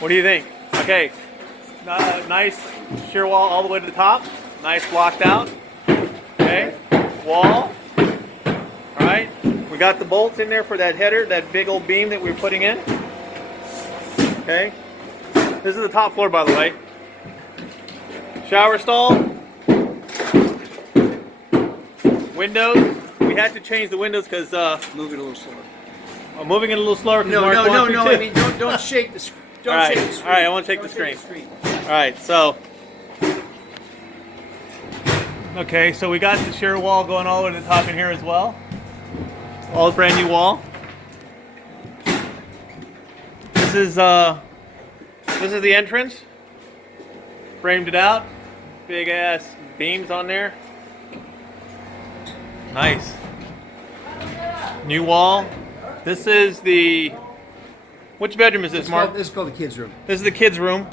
What do you think? Okay, nice shear wall all the way to the top. Nice blocked out. Okay, wall. All right, we got the bolts in there for that header, that big old beam that we were putting in. Okay, this is the top floor, by the way. Shower stall. Windows. We had to change the windows because move it a little slower. I'm moving it a little slower. No. I mean, don't shake the. Don't shake the screen. All right, I want to take the screen. All right, so. Okay, so we got the shear wall going all the way to the top in here as well. All brand new wall. This is the entrance. Framed it out. Big ass beams on there. Nice. New wall. This is the. Which bedroom is this, Mark? This is called the kids' room. This is the kids' room.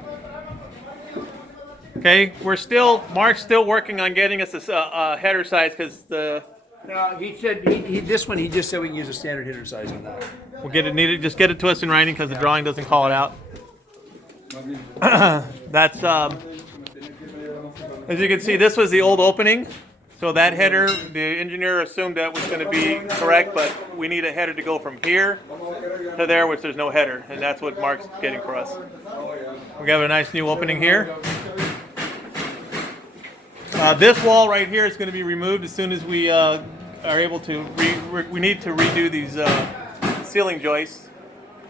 Okay, Mark's still working on getting us a header size because the. No, he said this one. He just said we can use a standard header size on that. We'll get it. Just get it to us in writing because the drawing doesn't call it out. That's as you can see, this was the old opening. So that header, the engineer assumed that was going to be correct, but we need a header to go from here to there, which there's no header, and that's what Mark's getting for us. We have a nice new opening here. This wall right here is going to be removed as soon as we are able to. We need to redo these ceiling joists.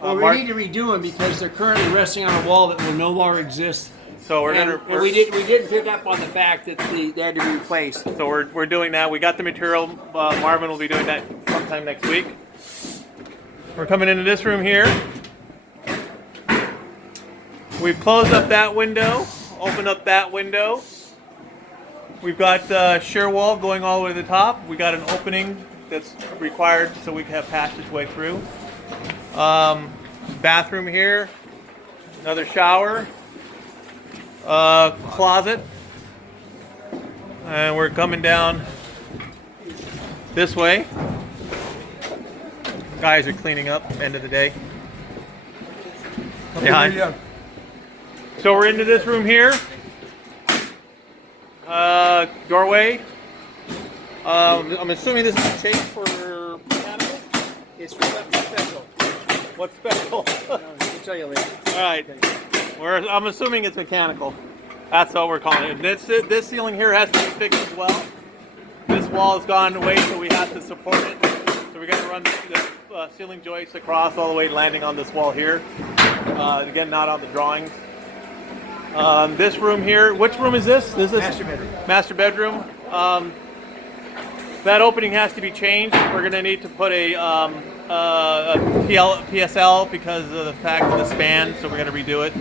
Well, we need to redo them because they're currently resting on a wall that will no longer exist. So we're gonna. We didn't pick up on the fact that they had to be replaced. So we're doing that. We got the material. Marvin will be doing that sometime next week. We're coming into this room here. We've closed up that window. Opened up that window. We've got shear wall going all the way to the top. We got an opening that's required so we can have passageway through. Bathroom here. Another shower. Closet, and we're coming down this way. Guys are cleaning up. End of the day. Yeah. So we're into this room here. Doorway. I'm assuming this is shaped for mechanical. It's special. What's special? I'll tell you later. All right. I'm assuming it's mechanical. That's what we're calling it. This ceiling here has to be fixed as well. This wall has gone away, so we have to support it. So we're going to run the ceiling joists across all the way, landing on this wall here. Again, not on the drawings. This room here, which room is this? This is master bedroom. Master bedroom. That opening has to be changed. We're going to need to put a PSL because of the fact of the span, so we're going to redo it.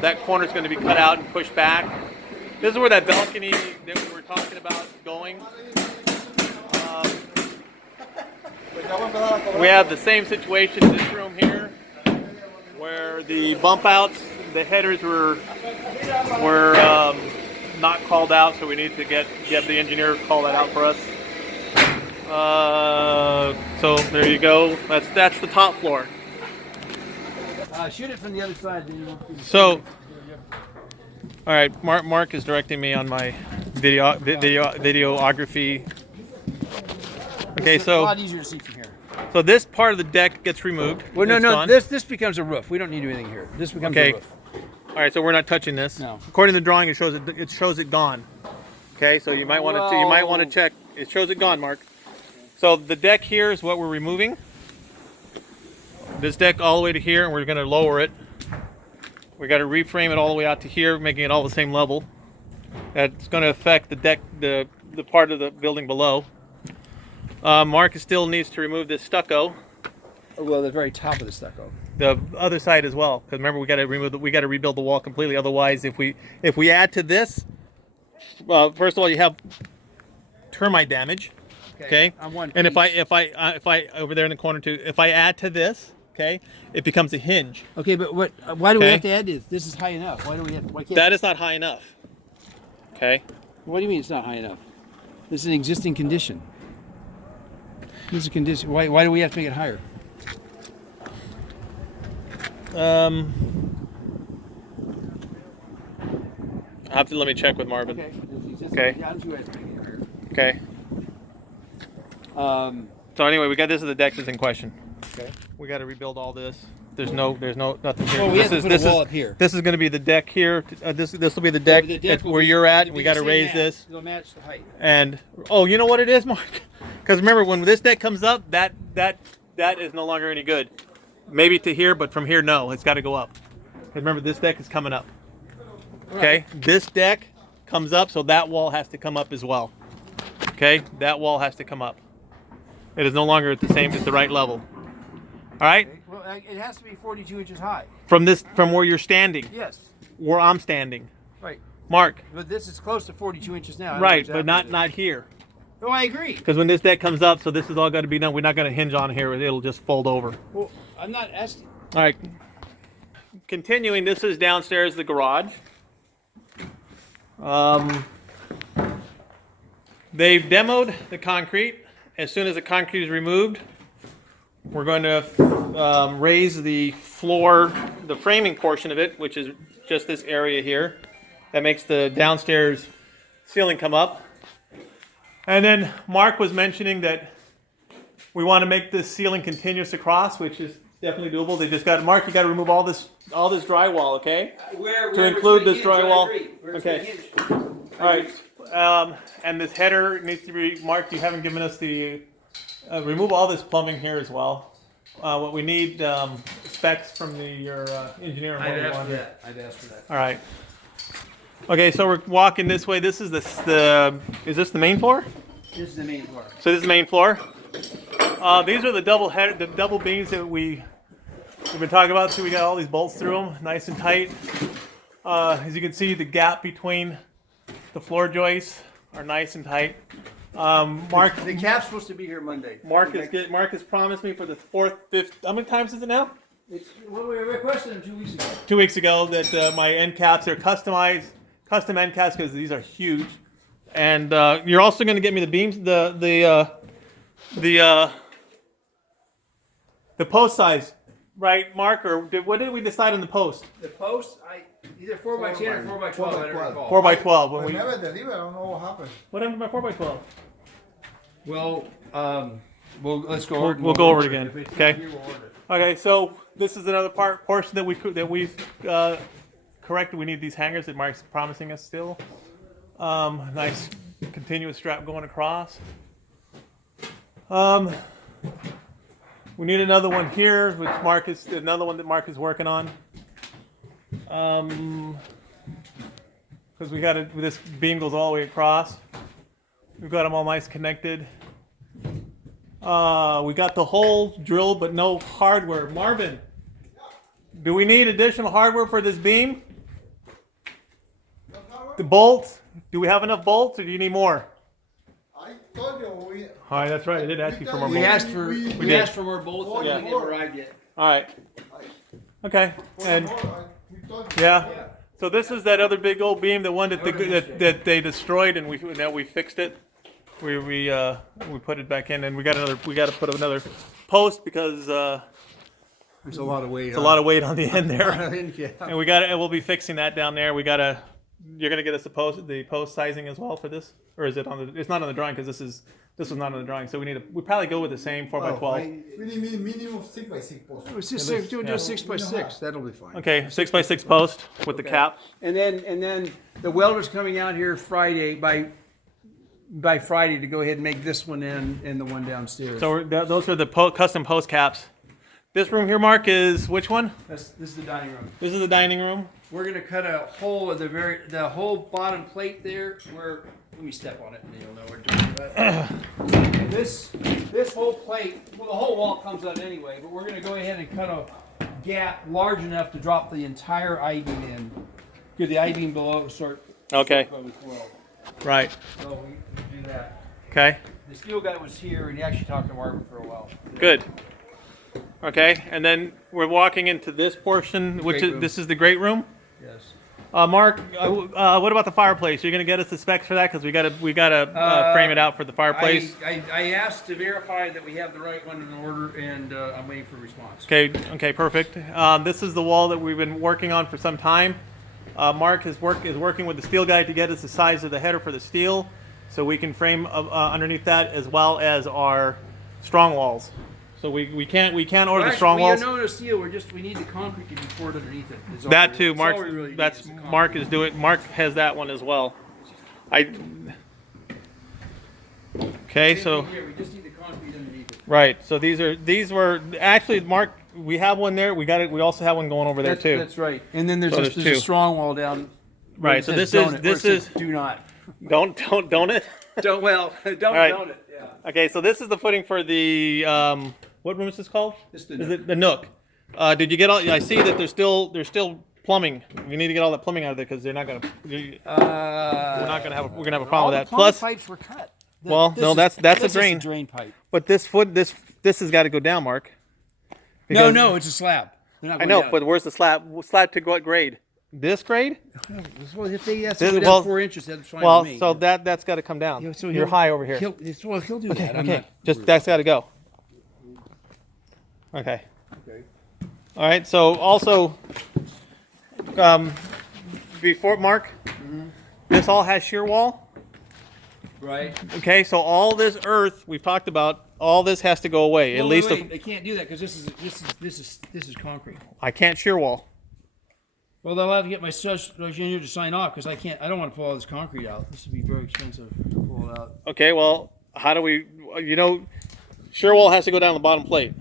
That corner is going to be cut out and pushed back. This is where that balcony that we were talking about going. We have the same situation in this room here, where the bump outs, the headers were not called out, so we need to get the engineer to call that out for us. So there you go. That's the top floor. Shoot it from the other side. Then you won't see the So, all right, Mark is directing me on my videography. Okay, it's a so lot easier to see from here. So this part of the deck gets removed. Well, no. Gone. This becomes a roof. We don't need to do anything here. This becomes a roof. All right, so we're not touching this. No. According to the drawing, it shows it gone. Okay, so you might want to check. It shows it gone, Mark. So the deck here is what we're removing. This deck all the way to here, and we're going to lower it. We got to reframe it all the way out to here, making it all the same level. That's going to affect the deck, the part of the building below. Mark still needs to remove this stucco. Well, the very top of the stucco. The other side as well, because remember we got to rebuild the wall completely. Otherwise, if we add to this, first of all, you have termite damage. Okay. And if I over there in the corner too, if I add to this, okay, it becomes a hinge. Okay, but why do we have to add this? This is high enough. Why can't that is not high enough. Okay. What do you mean it's not high enough? This is an existing condition. This is a condition. Why do we have to make it higher? I have to let me check with Marvin. Okay. Okay. Yeah, I'm too right here. Okay. So anyway, we got this is the deck that's in question. Okay. We got to rebuild all this. There's nothing here. Well, we have to put a wall up here. This is going to be the deck here. This will be the deck, where you're at. We got to raise this. It'll match the height. And oh, you know what it is, Mark? Because remember, when this deck comes up, that is no longer any good. Maybe to here, but from here, no. It's got to go up. 'Cause remember, this deck is coming up. Okay, this deck comes up, so that wall has to come up as well. Okay, that wall has to come up. It is no longer at the right level. All right. Okay. Well, it has to be 42 inches high. From where you're standing. Yes. Where I'm standing. Right. Mark. But this is close to 42 inches now. Right, but not here. No, I agree. Because when this deck comes up, so this is all got to be done. We're not going to hinge on here. It'll just fold over. Well, I'm not asking. All right. Continuing, this is downstairs, the garage. They've demoed the concrete. As soon as the concrete is removed, we're going to raise the floor, the framing portion of it, which is just this area here. That makes the downstairs ceiling come up. And then Mark was mentioning that we want to make this ceiling continuous across, which is definitely doable. They just got Mark. You got to remove all this drywall, okay? To include this drywall. Okay. All right. And this header needs to be Mark. You haven't given us the remove all this plumbing here as well. What we need specs from your engineer. I'd ask for that. All right. Okay, so we're walking this way. This is is this the main floor? This is the main floor. So this is the main floor. These are the double beams that we've been talking about. So we got all these bolts through them, nice and tight. As you can see, the gap between the floor joists are nice and tight. Mark, The cap's supposed to be here Monday. Mark has promised me for the 4th, 5th. How many times is it now? Well, we requested them 2 weeks ago. 2 weeks ago that my end caps are custom end caps because these are huge. And you're also going to get me the beams, the post size, right, Mark? Or what did we decide on the post? The post, either 4x10 or 4x12. I don't recall. 4x12. When We we, never deliver. I don't know what happened. what happened to my 4x12? Well, let's go. We'll go over it again. If it's Okay. here, we'll order it. Okay, so this is another portion that we've corrected. We need these hangers that Mark's promising us still. Nice continuous strap going across. We need another one here, which another one that Mark is working on. Because this beam goes all the way across. We've got them all nice connected. We got the hole drilled, but no hardware. Marvin, do we need additional hardware for this beam? The bolts? Do we have enough bolts, or do you need more? I told you we. All right, that's right. I did ask you for more We bolts. asked for more bolts, but Yeah. we never arrived yet. All right. Okay. And We told you. yeah. So this is that other big old beam, the one that they destroyed, and now we fixed it. We put it back in, and we got to put another post because There's a lot of weight. it's a lot of weight on the end there. Yeah. And we'll be fixing that down there. You're gonna get us the post sizing as well for this, or is it it's not on the drawing because this was not on the drawing. So we probably go with the same 4x12. We need minimum 6x6 post. It's just do a 6x6. That'll be fine. Okay, 6x6 post with the cap. And then the welder's coming out here Friday by Friday to go ahead and make this one and the one downstairs. So those are the custom post caps. This room here, Mark, is which one? This is the dining room. This is the dining room. We're gonna cut a hole at the whole bottom plate there where let me step on it and you'll know we're doing it. This whole plate, well, the whole wall comes out anyway, but we're gonna go ahead and cut a gap large enough to drop the entire I-beam in. Because the I-beam below start Okay. going 12. Right. So we do that. Okay. The steel guy was here and he actually talked to Marvin for a while. Good. Okay, and then we're walking into this portion, which Great room. this is the great room. Yes. Mark, what about the fireplace? You're gonna get us the specs for that because we gotta frame it out for the fireplace. I asked to verify that we have the right one in order, and I'm waiting for a response. Okay, perfect. This is the wall that we've been working on for some time. Mark is working with the steel guy to get us the size of the header for the steel, so we can frame underneath that, as well as our strong walls. So we can't order the strong walls. We don't know steel. We need the concrete to be poured underneath it. Is all That we- too, that's Mark. all we really need That's is the concrete. Mark is doing. Mark has that one as well. Okay, so Here, we just need the concrete underneath it. right. So these were actually, Mark. We have one there. We got it. We also have one going over there too. That's right. And then there's, So there's there's a two. strong wall down. where Right, it so says this is- donut, where this it says is- don't Don't it. don't right. don't it. Yeah. Okay, so this is the footing for the what room is this called? This is the Is nook. it the nook? Did you get all? I see that there's still plumbing. We need to get all that plumbing out of there because they're not gonna. We're not gonna have. We're gonna have a problem with that. Plus, pipes were cut. well, This no, is- that's this a is drain. drain pipe. But this has got to go down, Mark. No, Because- no, it's a slab. They're not I going know, down. but where's the slab? Slab to what grade? This grade? Well, if they have This- to go down well- 4 inches, that's fine Well, with me. so that's got to come down. Yeah, so You're he'll- high over here. He'll do that. I'm Okay, not just worried. that's got to go. Okay. Okay. All right. So also, before Mark, this all has shear wall. Right. Okay. So all this earth we've talked about, all this has to go away. At least wait, they can't do that because this is concrete. I can't shear wall. Well, they'll have to get my engineer to sign off because I can't. I don't want to pull all this concrete out. This would be very expensive to pull it out. Okay. Well, how do we? Shear wall has to go down the bottom plate.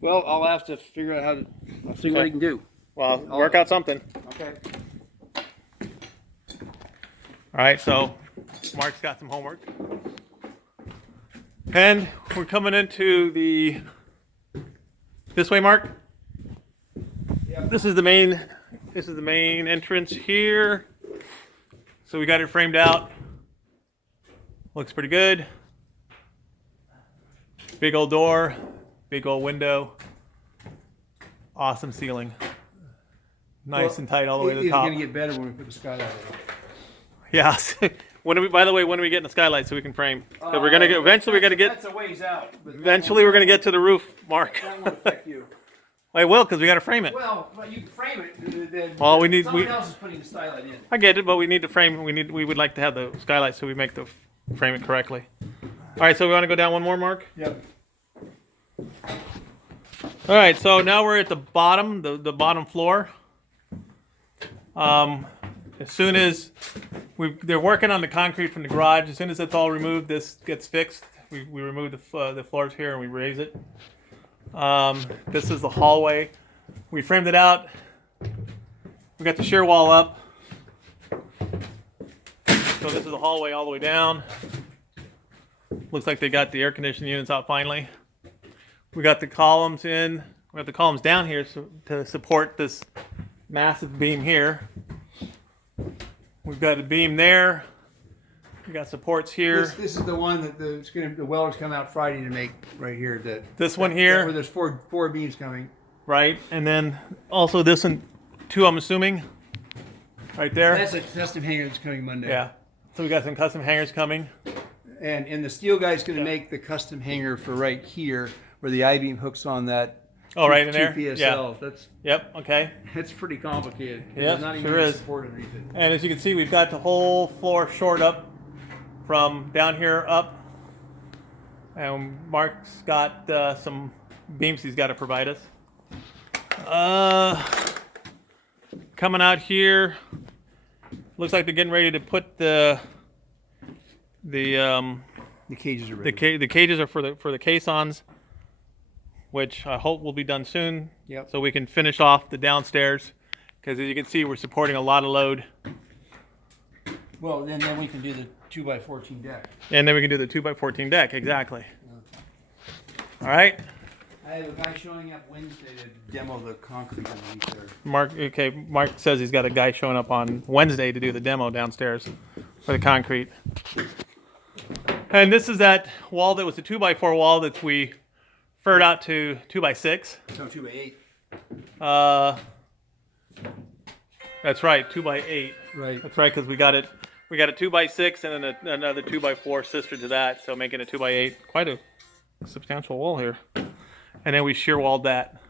Well, I'll have to figure out how to. I'll see what I can do. Well, work out something. Okay. All right, so Mark's got some homework. And we're coming into this way, Mark. Yeah. This is the main entrance here. So we got it framed out. Looks pretty good. Big old door, big old window. Awesome ceiling. Nice and tight all the way to the It's top. going to get better when we put the skylight in. Yeah. When are we? By the way, when are we getting the skylight so we can frame? 'Cause we're gonna get. Eventually, we're gonna get. That's a ways out. But Eventually, we're gonna get to the roof, Mark. that won't affect you. I will, because we gotta frame it. Well, but you can frame it. Then Well, we need- someone we- else is putting the skylight in. I get it, but we need to frame. We would like to have the skylight so we make the frame it correctly. All right, so we want to go down one more, Mark. Yep. All right, so now we're at the bottom, the bottom floor. As soon as they're working on the concrete from the garage, as soon as it's all removed, this gets fixed. We remove the floors here and we raise it. This is the hallway. We framed it out. We got the shear wall up. So this is the hallway all the way down. Looks like they got the air conditioning units out finally. We got the columns in. We got the columns down here to support this massive beam here. We've got a beam there. We got supports here. This is the one that the welders come out Friday to make right here. This one here. Where there's four beams coming. Right, and then also this one, too, I'm assuming. Right there. That's a custom hanger that's coming Monday. Yeah. So we got some custom hangers coming. And the steel guy's going to make the custom hanger for right here where the I-beam hooks on that. Oh, right in two there? PSLs. That's Yep, okay. It's pretty complicated. Yep, There's not even sure any is. support underneath it. And as you can see, we've got the whole floor shored up from down here up. And Mark's got some beams he's got to provide us. Coming out here, looks like they're getting ready to put the cages are ready. the cages are for the caissons, which I hope will be done soon. Yep. So we can finish off the downstairs, because as you can see, we're supporting a lot of load. Well, then we can do the 2x14 deck. And then we can do the 2x14 deck, exactly. All right, I have a guy showing up Wednesday to demo the concrete underneath there. Mark says he's got a guy showing up on Wednesday to do the demo downstairs for the concrete. And this is that wall that was the 2x4 wall that we furred out to 2x6. No, 2x8. That's right, 2x8. Right. That's right, because we got a 2x6 and then another 2x4 sister to that, so making a 2x8. Quite a substantial wall here. And then we shear walled that.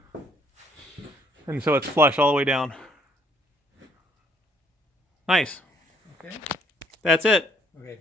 And so it's flush all the way down. Nice. Okay. That's it. Okay.